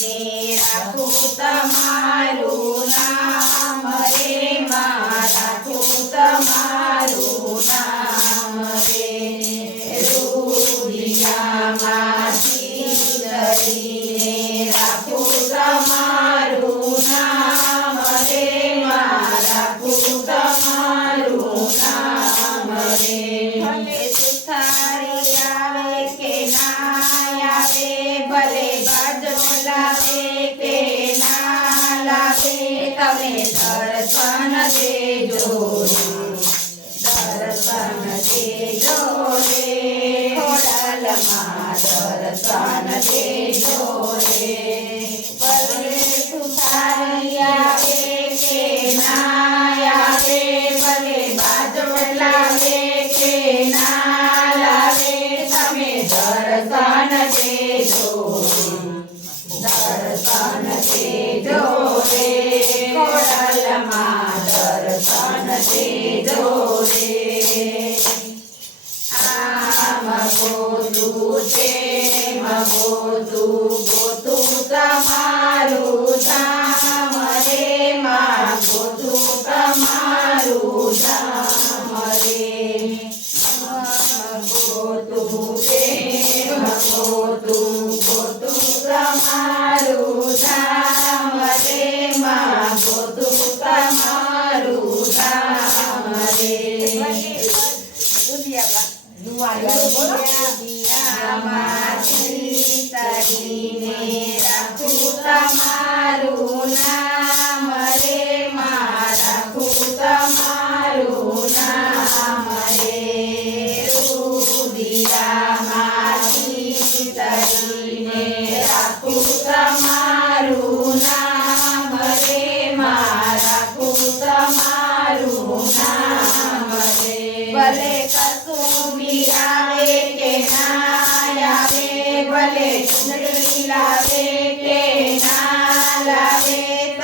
રાખું તમારા Hare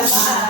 Deus.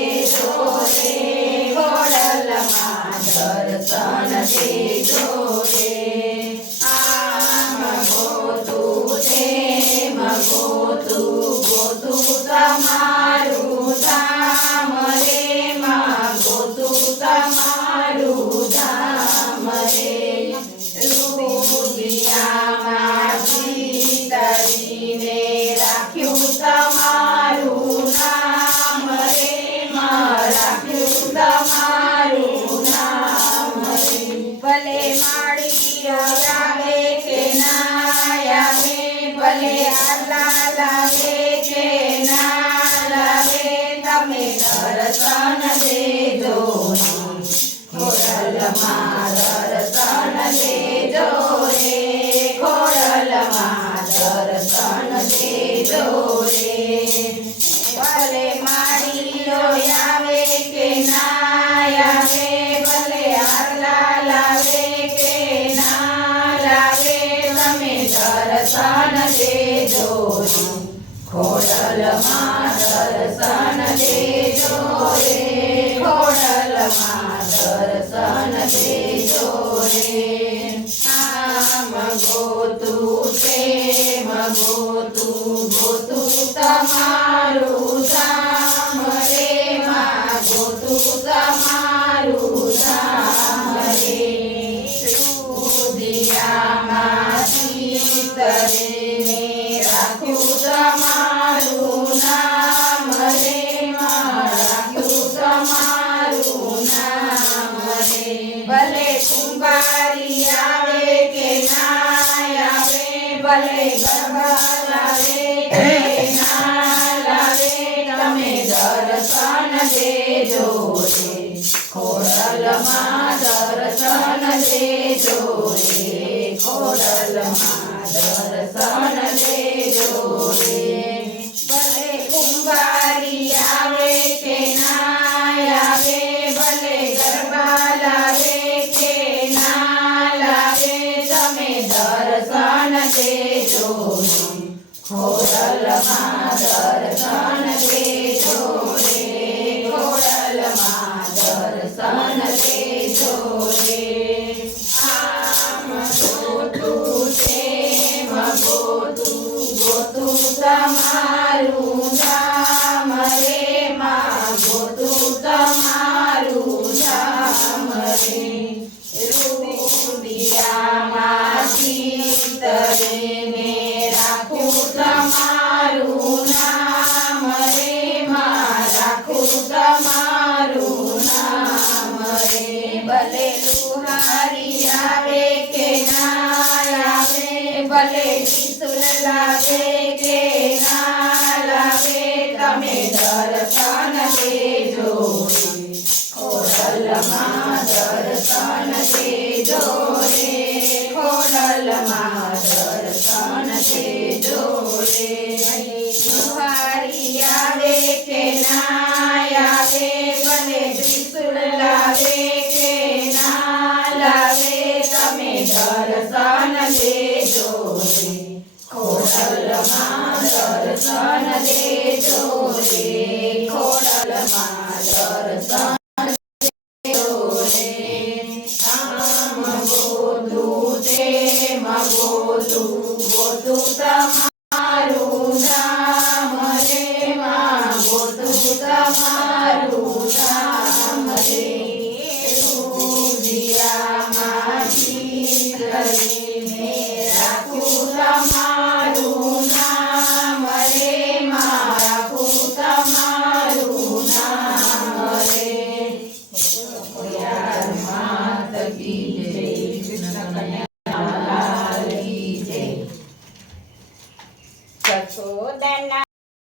દર્શન દેજો ખોડલમાં દર્શન દેજો રે ખોડલમાં દર્શન દેજો રે ભલે માડીઓ આવે કે ના આવે ભલે લાવે તમે દર્શન રે દર્શન દેજો રે આમ ગોતું પ્રેમ ગોતું દર્શન દેજો રે ખોડલમાં દર્શન દેજો રે ખોડલમાં દર્શન ભલે લુહારી આવે કે ના આવે, ભલે ત્રિશુલ લાવે કે ના લાવે તમે દર્શન દેજો ખોડલમાં દર્શન દેજો રે, ખોડલમાં દર્શન દેજો રે ખોડલમાં દર્શન દેજો રે ખોડલમાં દર્શન ગોતું તેમ ગોતું